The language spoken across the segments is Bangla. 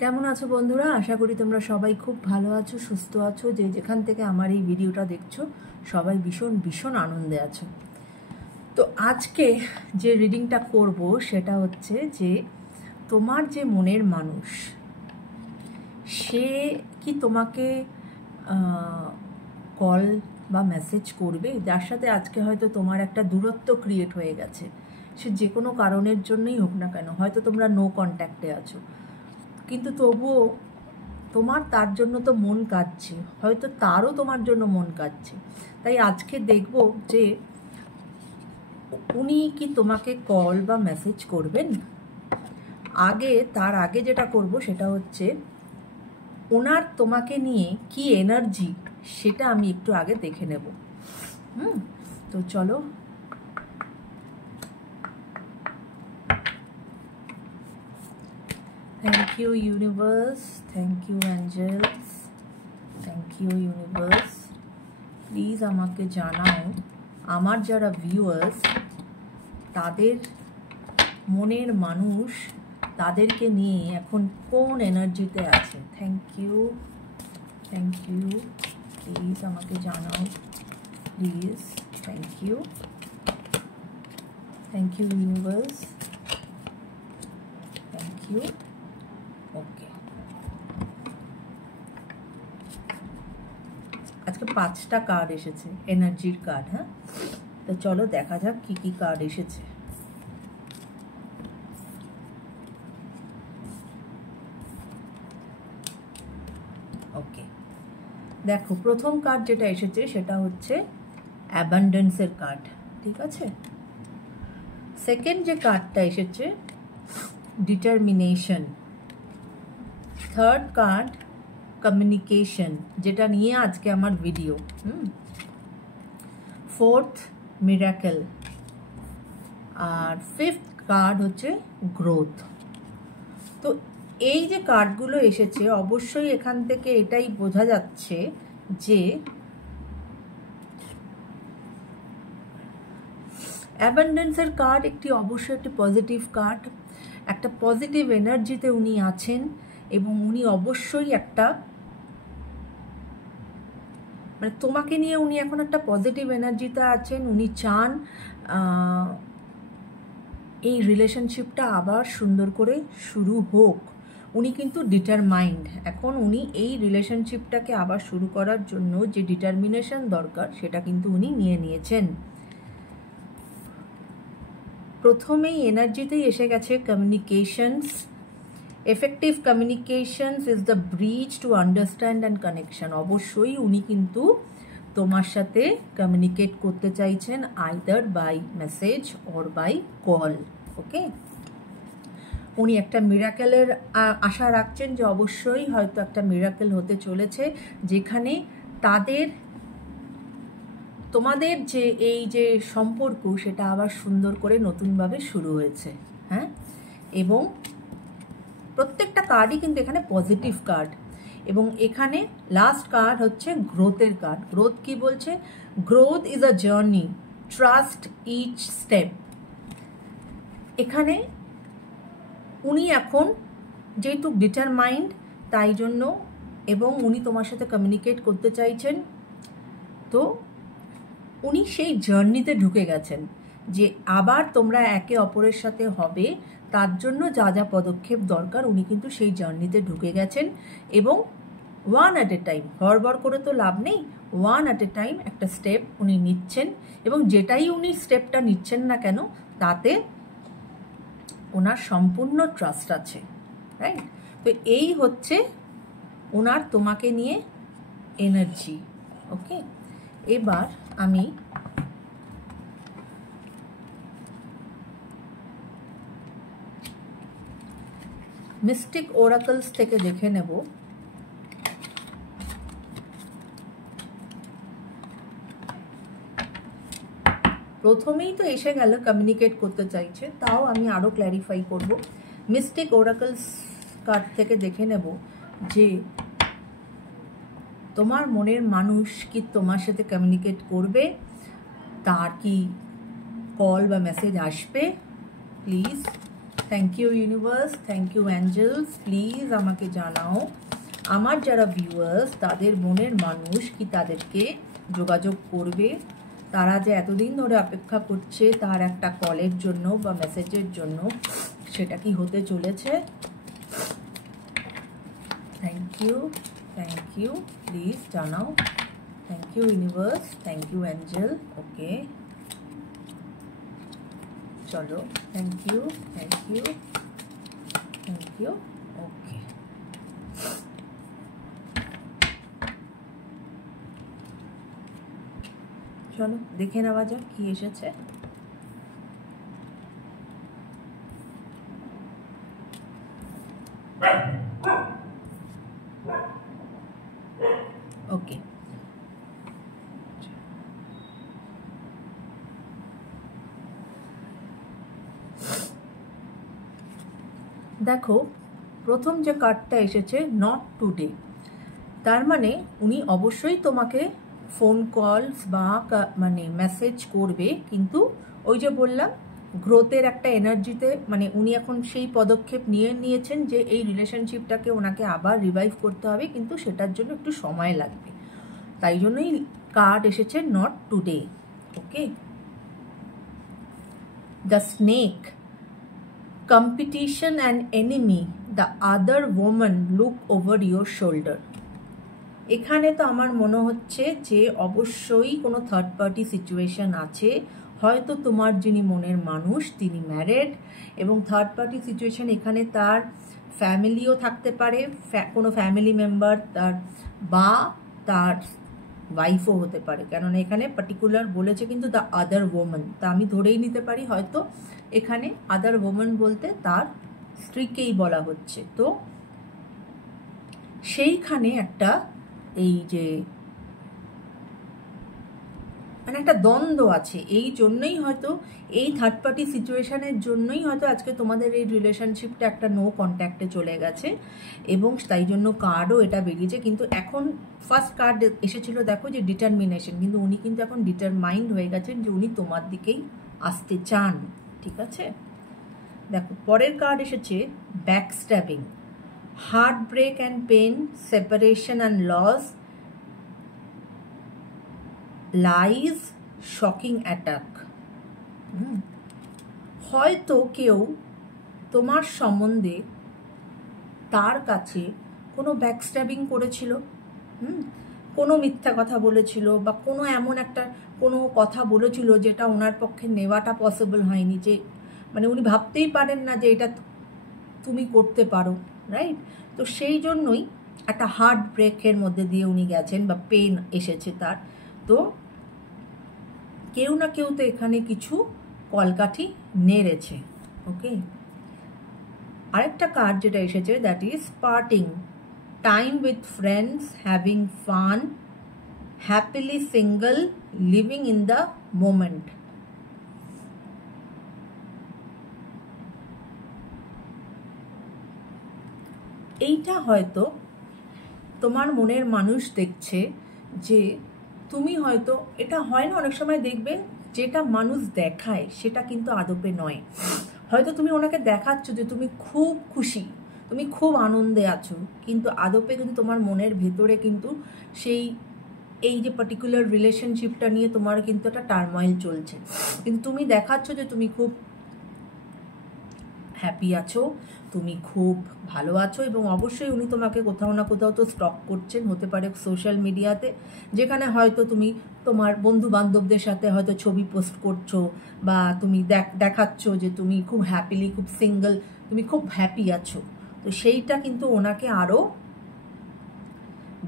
কেমন আছো বন্ধুরা? আশা করি তোমরা সবাই খুব ভালো আছো, সুস্থ আছো। যে যেখান থেকে আমার এই ভিডিওটা দেখছো সবাই ভীষণ ভীষণ আনন্দে আছো। তো আজকে যে রিডিংটা করব সেটা হচ্ছে যে তোমার যে মনের মানুষ সে কি তোমাকে কল বা মেসেজ করবে, যার সাথে আজকে হয়তো তোমার একটা দূরত্ব ক্রিয়েট হয়ে গেছে। সে যে কোনো কারণের জন্যই হোক না কেন, হয়তো তোমরা নো কন্ট্যাক্টে আছো, কিন্তু তবুও তোমার তার জন্য তো মন কাঁদছে, হয়তো তারও তোমার জন্য মন কাঁদছে। তাই আজকে দেখব যে উনি কি তোমাকে কল বা মেসেজ করবেন। তার আগে যেটা করব সেটা হচ্ছে ওনার তোমাকে নিয়ে কি এনার্জি সেটা আমি একটু আগে দেখে নেব। তো চলো, thank you universe, thank you angels, thank you universe. Please আমাকে জানাও আমার যারা ভিউয়ার্স তাদের মনের মানুষ তাদেরকে নিয়ে এখন কোন এনার্জিতে আছে। Thank you, thank you. Please আমাকে জানাও, please. Thank you, thank you universe, thank you. Okay, আজকে 5টা কার্ড এসেছে, এনার্জির কার্ড। হ্যাঁ, তো চলো দেখা যাক কি কি কার্ড এসেছে। ওকে, দেখো প্রথম কার্ড যেটা এসেছে সেটা হচ্ছে অ্যাবান্ডেন্সের কার্ড, ঠিক আছে। সেকেন্ড যে কার্ডটা এসেছে ডিটারমিনেশন। থার্ড কার্ড কমিউনিকেশন, যেটা নিয়ে আজকে আমার ভিডিও। ফোর্থ মিরাকেল, আর ফিফথ কার্ড হচ্ছে গ্রোথ। তো এই যে কার্ডগুলো এসেছে, অবশ্যই এখান থেকে এটাই বোঝা যাচ্ছে যে অ্যাবান্ডেন্সের কার্ড অবশ্যই একটি পজিটিভ কার্ড। একটা পজিটিভ এনার্জিতে উনি আছেন এবং উনি অবশ্যই একটা তোমাকে নিয়ে উনি এখন একটা পজিটিভ এনার্জিতে আছেন। উনি চান এই রিলেশনশিপটা আবার সুন্দর করে শুরু হোক। উনি কিন্তু ডিটারমাইন্ড। এখন উনি এই রিলেশনশিপটাকে আবার শুরু করার জন্য যে ডিটারমিনেশন দরকার সেটা কিন্তু উনি নিয়ে নিয়েছেন। প্রথমেই এনার্জিতেই এসে গেছে communications. Effective communications is the bridge to understand and connection. অবশ্যই উনি কিন্তু তোমার সাথে কমিউনিকেট করতে চাইছেন, either by message or by call. Okay, উনি একটা মিরাকেলের আশা রাখছেন যে অবশ্যই হয়তো একটা মিরাকেল হতে চলেছে, যেখানে তোমাদের যে এই যে সম্পর্ক সেটা আবার সুন্দর করে নতুনভাবে শুরু হয়েছে। হ্যাঁ, এবং প্রত্যেকটা কার্ডই কিন্তু এখানে পজিটিভ কার্ড। এবং এখানে লাস্ট কার্ড হচ্ছে গ্রোথের কার্ড। গ্রোথ কি বলছে? Growth is a journey, trust each step. এখানে উনি এখন যেহেতু ডিটারমাইন্ড, তাই জন্য, এবং উনি তোমার সাথে কমিউনিকেট করতে চাইছেন, তো উনি সেই জার্নিতে ঢুকে গেছেন যে আবার তোমরা একে অপরের সাথে হবে, তার জন্য যা যা পদক্ষেপ দরকার উনি কিন্তু সেই জার্নিতে ঢুকে গেছেন। এবং ওয়ান অ্যাট এ টাইম, হড়বড় করে তো লাভ নেই, ওয়ান অ্যাট এ টাইম একটা স্টেপ উনি নিচ্ছেন। এবং যেটাই উনি স্টেপটা নিচ্ছেন না কেন তাতে ওনার সম্পূর্ণ ট্রাস্ট আছে, রাইট? তো এই হচ্ছে ওনার তোমাকে নিয়ে এনার্জি। ওকে, এবার আমি মিস্টিক ওরাকলস থেকে দেখে নেব প্রথমেই তো এসে গেল কমিউনিকেট করতে চাইছে, তাও আমি আরো ক্ল্যারিফাই করব। মিস্টিক ওরাকলস কার্ড থেকে দেখে নেব যে তোমার মনের মানুষ কি তোমার সাথে কমিউনিকেট করবে, তার কি কল বা মেসেজ আসবে। Please thank you universe, thank you angels. Please আমাকে জানাও আমার যারা ভিউয়ার্স তাদের মনের মানুষ কি তাদেরকে যোগাযোগ করবে, তারা যে এতদিন ধরে অপেক্ষা করছে তার একটা কলের জন্য বা মেসেজের জন্য, সেটা কি হতে চলেছে? থ্যাংক ইউ, প্লিজ জানাও। Thank you universe, thank you angel. Okay চলো, থ্যাংক ইউ। ওকে চলো দেখে নেওয়া যাক কি এসেছে। ওকে দেখো, প্রথম যে কার্ডটা এসেছে নট টুডে, তার মানে উনি অবশ্যই তোমাকে ফোন কলস বা মানে মেসেজ করবে, কিন্তু ওই যে বললাম গ্রোথের একটা এনার্জিতে, মানে উনি এখন সেই পদক্ষেপ নিয়েছেন যে এই রিলেশনশিপটাকে ওনাকে আবার রিভাইভ করতে হবে, কিন্তু সেটার জন্য একটু সময় লাগবে। তাই জন্যই কার্ড এসেছে not today. Okay, the snake, competition and enemy, the other woman look over your shoulder। এখানে তো আমার মনে হচ্ছে যে অবশ্যই কোনো থার্ড পার্টি সিচুয়েশন আছে, হয়তো তোমার যিনি মনের মানুষ তিনি ম্যারেড, এবং থার্ড পার্টি সিচুয়েশন এখানে তার ফ্যামিলিও থাকতে পারে, কোনো ফ্যামিলি মেম্বার তার, বা তার ওয়াইফও হতে পারে, কেননা এখানে পার্টিকুলার বলেছে কিন্তু দ্য আদার ওম্যান, তা আমি ধরেই নিতে পারি হয়তো এখানে আদার ওম্যান বলতে তার স্ত্রীকেই বলা হচ্ছে। তো সেইখানে একটা এই যে মানে একটা দ্বন্দ্ব আছে, এই জন্যই হয়তো এই থার্ড পার্টি সিচুয়েশনের জন্যই হয়তো আজকে তোমাদের এই রিলেশনশিপটা একটা নো কন্ট্যাক্টে চলে গেছে, এবং তাই জন্য কার্ডও এটা বেরিয়েছে। কিন্তু এখন ফার্স্ট কার্ড এসেছিল দেখো যে ডিটারমিনেশন, কিন্তু উনি কিন্তু এখন ডিটারমাইন্ড হয়ে গেছেন যে উনি তোমার দিকেই আসতে চান। ঠিক আছে, দেখো পরের কার্ড এসেছে backstabbing, heartbreak and pain, separation and loss, lies, shocking attack. হয়তো কেউ তোমার সম্বন্ধে তার কাছে কোনো ব্যাকস্ট্যাবিং করেছিল, কোনো মিথ্যা কথা বলেছিল, বা কোনো এমন একটা কোনো কথা বলেছিল যেটা ওনার পক্ষে নেওয়াটা পসিবল হয়নি, যে মানে উনি ভাবতেই পারেন না যে এটা তুমি করতে পারো, রাইট? তো সেই জন্যই একটা হার্ট ব্রেকের মধ্যে দিয়ে উনি গেছেন, বা পেন এসেছে তার। তো কেউ না কেউ তো এখানে কিছু কলকাঠি নেড়েছে। ওকে, আরেকটা কার্ড যেটা এসেছে that is parting, time with friends, having fun, happily single, living in the moment. এইটা হয়তো তোমার মনের মানুষ দেখছে যে তুমি হয়তো, এটা হয় না অনেক সময় দেখবে যেটা মানুষ দেখায় সেটা কিন্তু আদপে নয়। হয়তো তুমি ওনাকে দেখাচ্ছ যে তুমি খুব খুশি, তুমি খুব আনন্দে আছো, কিন্তু আদপে কিন্তু তোমার মনের ভেতরে কিন্তু সেই এই যে পার্টিকুলার রিলেশনশিপটা নিয়ে তোমার কিন্তু একটা টার্ময়েল চলছে, কিন্তু তুমি দেখাচ্ছ যে তুমি খুব হ্যাপি আছো, তুমি খুব ভালো আছো, এবং অবশ্যই উনি তোমাকে কোথাও না কোথাও তো স্টক করছেন, হতে পারে সোশ্যাল মিডিয়াতে, যেখানে হয়তো তুমি তোমার বন্ধু বান্ধবদের সাথে হয়তো ছবি পোস্ট করছো, বা তুমি দেখাচ্ছ যে তুমি খুব হ্যাপিলি, খুব সিঙ্গল, তুমি খুব হ্যাপি আছো। তো সেইটা কিন্তু ওনাকে আরও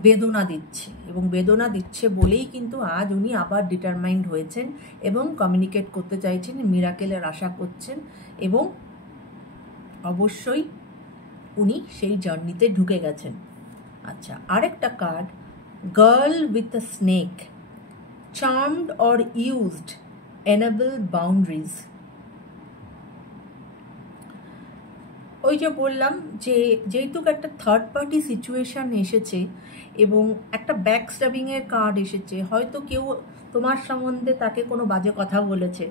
বেদনা দিচ্ছে, এবং বেদনা দিচ্ছে বলেই কিন্তু আজ উনি আবার ডিটারমাইন্ড হয়েছেন এবং কমিউনিকেট করতে চাইছেন, মিরাকেলের আশা করছেন, এবং অবশ্যই উনি সেই জার্নিতে ঢুকে গেছেন। আচ্ছা, আরেকটা card, girl with a snake, charmed or used, enable boundaries. ওই যে বললাম যে যেহেতু একটা থার্ড পার্টি সিচুয়েশান এসেছে এবং একটা ব্যাকস্ট্যাবিংয়ের কার্ড এসেছে, হয়তো কেউ তোমার সম্বন্ধে তাকে কোনো বাজে কথা বলেছে,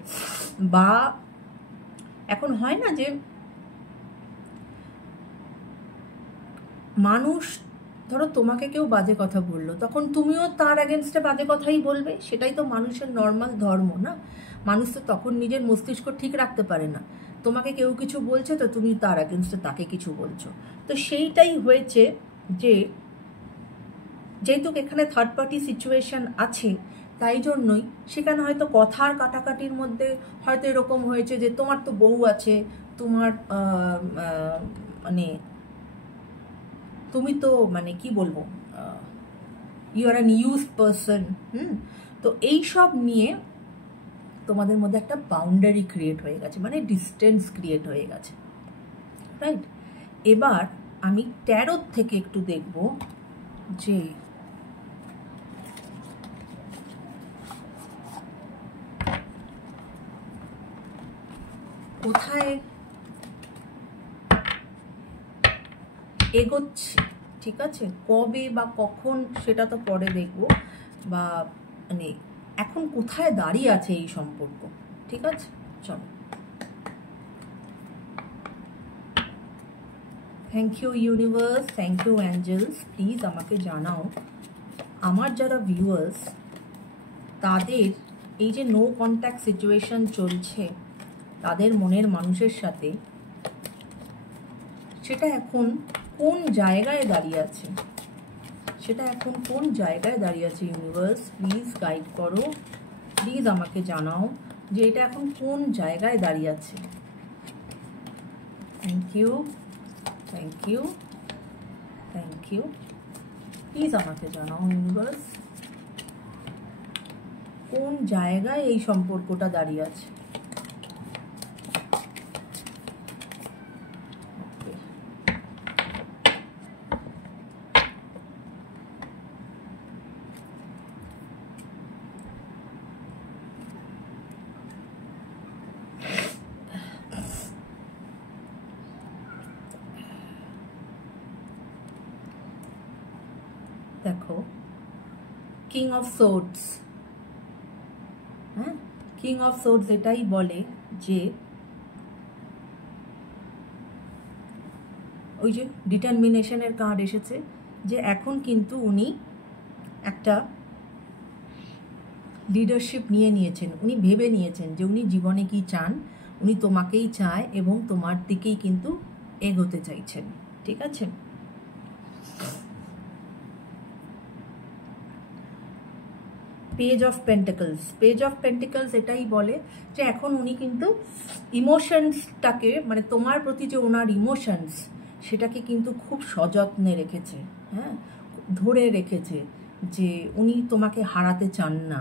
বা এখন হয় না যে মানুষ, ধরো তোমাকে কেউ বাজে কথা বললো, তখন তুমিও তার অ্যাগেনস্টে বাজে কথাই বলবে, সেটাই তো মানুষের নর্মাল ধর্ম না? মানুষ তো তখন নিজের মস্তিষ্ক ঠিক রাখতে পারে না। তোমাকে কেউ কিছু বলছে তো তুমি তার অ্যাগেনস্টে তাকে কিছু বলছো। তো সেইটাই হয়েছে, যে যেহেতু এখানে থার্ড পার্টি সিচুয়েশন আছে, তাই জন্যই সেখানে হয়তো কথার কাটাকাটির মধ্যে হয়তো এরকম হয়েছে যে তোমার তো বউ আছে, তোমার মানে তুমি তো মানে কি বলবো, you are an used person. তো এইসব নিয়ে তোমাদের মধ্যে একটা বাউন্ডারি ক্রিয়েট হয়ে গেছে, মানে ডিস্টেন্স ক্রিয়েট হয়ে গেছে, রাইট? এবার আমি ট্যারোর থেকে একটু দেখব যে কোথায় এগোচ্ছে, ঠিক আছে? কবে বা কখন সেটা তো পরে দেখব, বা মানে এখন কোথায় দাঁড়িয়ে আছে এই সম্পর্ক, ঠিক আছে? চলো। Thank you universe, thank you angels. Please আমাকে জানাও, আমার যারা ভিউয়ার্স তাদের এই যে নো কন্ট্যাক্ট সিচুয়েশন চলছে তাদের মনের মানুষের সাথে, সেটা এখন কোন জায়গায় দাঁড়িয়ে আছে, সেটা এখন কোন জায়গায় দাঁড়িয়ে আছে? ইউনিভার্স প্লিজ গাইড করো, প্লিজ আমাকে জানাও যে এটা এখন কোন জায়গায় দাঁড়িয়ে আছে। Thank you, thank you, thank you. Please আমাকে জানাও ইউনিভার্স, কোন জায়গায় এই সম্পর্কটা দাঁড়িয়ে আছে। দেখো, কিং অফ সোর্ডস, হ্যাঁ, কিং অফ সোর্ডস এটাই বলে যে ওই যে ডিটারমিনেশনের কার্ড এসেছে, যে এখন কিন্তু উনি একটা লিডারশিপ নিয়ে নিয়েছেন, উনি ভেবে নিয়েছেন যে উনি জীবনে কি চান, উনি তোমাকেই চায় এবং তোমার দিকেই কিন্তু এগোতে চাইছেন, ঠিক আছে? Page of pentacles, page of pentacles এটাই বলে যে এখন উনি কিন্তু ইমোশনসটাকে, মানে তোমার প্রতি যে ওনার ইমোশনস, সেটাকে কিন্তু খুব সযত্নে রেখেছে, হ্যাঁ, ধরে রেখেছে, যে উনি তোমাকে হারাতে চান না,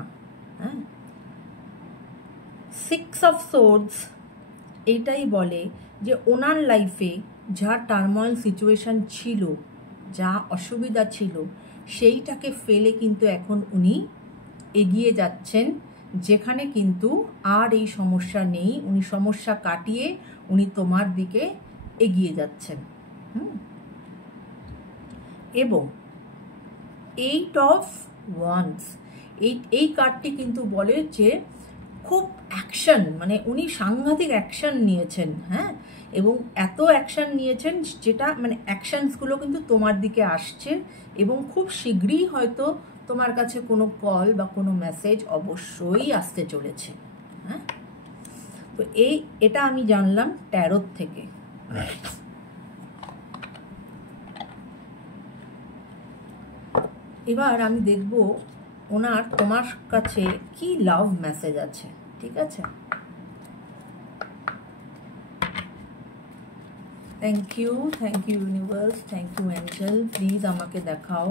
হ্যাঁ। সিক্স অফ সোর্ডস এইটাই বলে যে ওনার লাইফে যা টার্ময়েল সিচুয়েশন ছিল, যা অসুবিধা ছিল, সেইটাকে ফেলে কিন্তু এখন উনি এগিয়ে যাচ্ছেন, যেখানে কিন্তু আর এই সমস্যা নেই, উনি সমস্যা কাটিয়ে উনি তোমার দিকে এগিয়ে যাচ্ছেন। এবং 8 অফ ওয়ান্স, এই কার্ডটি কিন্তু বলে যে খুব অ্যাকশন, মানে উনি সাংঘাতিক অ্যাকশন নিয়েছেন, হ্যাঁ, এবং এত অ্যাকশন নিয়েছেন যেটা মানে অ্যাকশনসগুলো কিন্তু তোমার দিকে আসছে, এবং খুব শীঘ্রই হয়তো তোমার কাছে কোনো কল বা কোনো মেসেজ অবশ্যই আসতে চলেছে, হ্যাঁ। তো এটা আমি জানলাম ট্যারোর থেকে। এবার আমি দেখব ওনার তোমার কাছে কি লাভ মেসেজ আছে, ঠিক আছে? Thank you universe, thank you angel. Please আমাকে দেখাও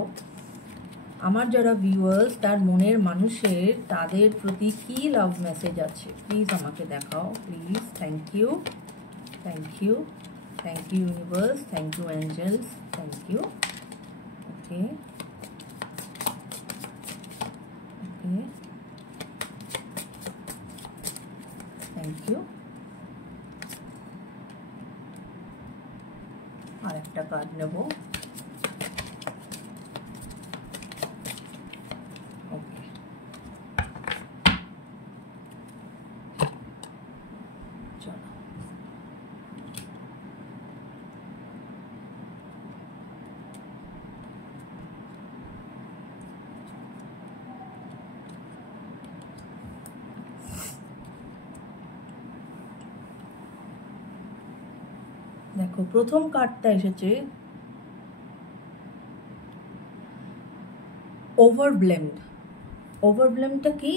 আমার যারা ভিউয়ার্স তার মনের মানুষের তাদের প্রতি কি লাভ মেসেজ আছে, প্লিজ আমাকে দেখাও, please. Thank you universe, thank you angels, thank you. Okay, thank you. আর একটা কার্ড নেব। ওকে, চলো। দেখো প্রথম কার্ডটা এসেছে ওভারব্লেমটা কি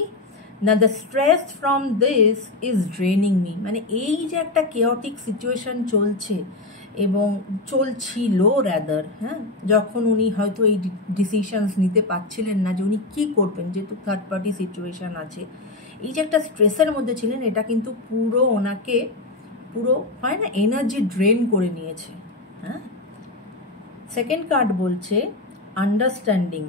না, the stress from this is draining me, মানে এই যে একটা কেওটিক সিচুয়েশন চলছে এবং চলছিল রাদার, হ্যাঁ, যখন উনি হয়তো এই ডিসিশনস নিতে পারছিলেন না যে উনি কী করবেন, যেহেতু থার্ড পার্টি সিচুয়েশান আছে, এই যে একটা স্ট্রেসের মধ্যে ছিলেন, এটা কিন্তু পুরো ওনাকে পুরো হয় না এনার্জি ড্রেন করে নিয়েছে। হ্যাঁ, সেকেন্ড কার্ড বলছে understanding,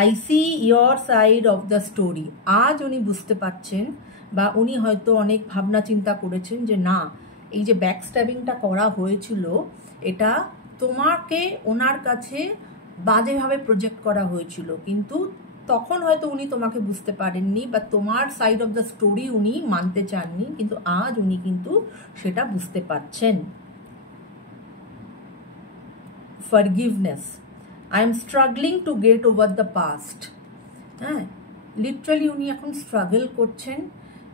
I see your side of the story. আজ উনি বুঝতে পারছেন বা উনি হয়তো অনেক ভাবনা চিন্তা করেছেন যে না, এই যে ব্যাকস্ট্যাবিংটা করা হয়েছিল এটা তোমাকে ওনার কাছে বাজেভাবে প্রজেক্ট করা হয়েছিল, কিন্তু তখন হয়তো উনি তোমাকে বুঝতে পারেননি বা তোমার সাইড অফ দ্য স্টোরি উনি মানতে চাননি, কিন্তু আজ উনি কিন্তু সেটা বুঝতে পারছেন। Forgiveness, I am struggling to get over the past. হ্যাঁ, লিটারালি উনি এখন স্ট্রাগল করছেন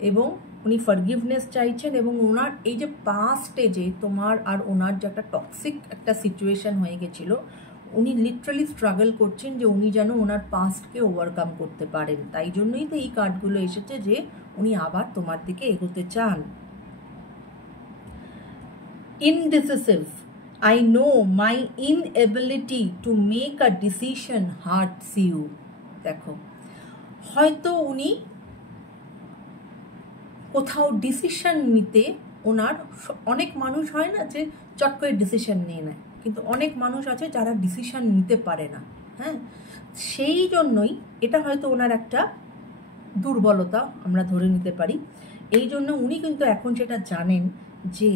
এবং উনি ফরগিভনেস চাইছেন, এবং ওনার এই যে পাস্টে যে তোমার আর ওনার যে একটা টক্সিক একটা সিচুয়েশন হয়ে গেছিলো, উনি লিটারালি স্ট্রাগল করছেন যে উনি যেন ওনার পাস্টকে ওভারকাম করতে পারেন। তাই জন্যই তো এই কার্ডগুলো এসেছে যে উনি আবার তোমার দিকে এগোতে চান। Indecisive, I know my inability to make a decision hurts you. দেখো হয়তো উনি কোথাও ডিসিশন নিতে ওনার, অনেক মানুষ হয় না যে চট করে ডিসিশন নিয়ে নেয়, কিন্তু অনেক মানুষ আছে যারা ডিসিশন নিতে পারে না। হ্যাঁ, সেই জন্যই এটা হয়তো ওনার একটা দুর্বলতা আমরা ধরে নিতে পারি। এই জন্য উনি কিন্তু এখন সেটা জানেন যে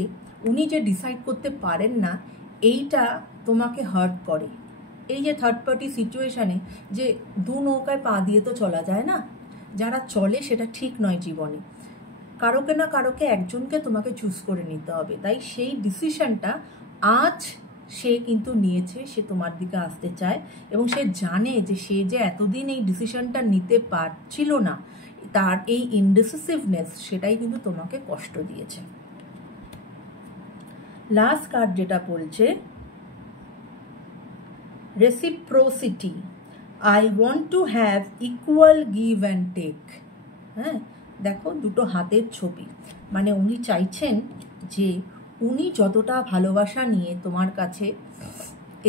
উনি যে ডিসাইড করতে পারেন না, এইটা তোমাকে হার্ট করে। এই যে থার্ড পার্টি সিচুয়েশানে যে দু নৌকায় পা দিয়ে তো চলা যায় না, যারা চলে সেটা ঠিক নয় জীবনে, কারোকে না কারোকে একজনকে তোমাকে চুজ করে নিতে হবে। তাই সেই ডিসিশনটা আজ সে কিন্তু নিয়েছে, সে তোমার দিকে আসতে চায় এবং সে জানে যে সে যে এতদিন এই ডিসিশনটা নিতে পারছিল না, তার এই ইনডিসিসিভনেস সেটাই কিন্তু তোমাকে কষ্ট দিয়েছে। লাস্ট কার্ড যেটা বলছে reciprocity, I want to have equal give and take. হ্যাঁ, দেখো দুটো হাতের ছবি, মানে উনি চাইছেন যে উনি যতটা ভালোবাসা নিয়ে তোমার কাছে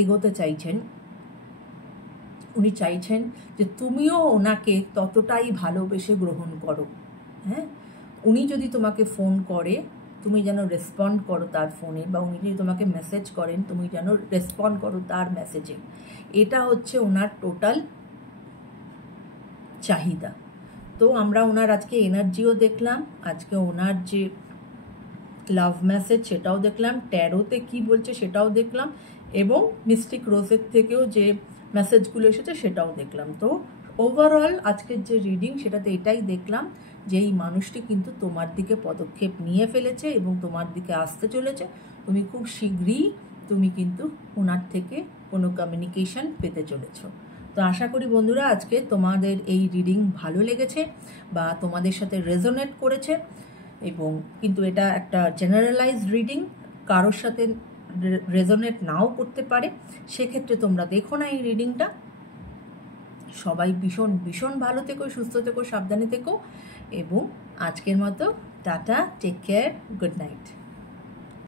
এগোতে চাইছেন, উনি চাইছেন যে তুমিও ওনাকে ততটাই ভালোবেসে গ্রহণ করো। হ্যাঁ, উনি যদি তোমাকে ফোন করে তুমি যেন রেসপন্ড করো তার ফোনে, বা উনি যদি তোমাকে মেসেজ করেন তুমি যেন রেসপন্ড করো তার মেসেজে। এটা হচ্ছে ওনার টোটাল চাহিদা। তো আমরা ওনার আজকে এনার্জিও দেখলাম, আজকে ওনার যে লাভ মেসেজ সেটাও দেখলাম, ট্যারোতে কি বলছে সেটাও দেখলাম, এবং মিস্টিক রোজের থেকেও যে মেসেজগুলো এসেছে সেটাও দেখলাম। তো ওভারঅল আজকের যে রিডিং সেটাতে এটাই দেখলাম যে এই মানুষটি কিন্তু তোমার দিকে পদক্ষেপ নিয়ে ফেলেছে এবং তোমার দিকে আসতে চলেছে। তুমি খুব শীঘ্রই তুমি কিন্তু ওনার থেকে কোনো কমিউনিকেশন পেতে চলেছ। তো আশা করি বন্ধুরা আজকে তোমাদের এই রিডিং ভালো লেগেছে বা তোমাদের সাথে রেজোনেট করেছে, এবং কিন্তু এটা একটা জেনারেলাইজড রিডিং, কারোর সাথে রেজোনেট নাও করতে পারে, সেক্ষেত্রে তোমরা দেখো না এই রিডিংটা। সবাই ভীষণ ভীষণ ভালো থেকো, সুস্থ থেকো, সাবধানে থেকো, এবং আজকের মতো tata, take care, good night.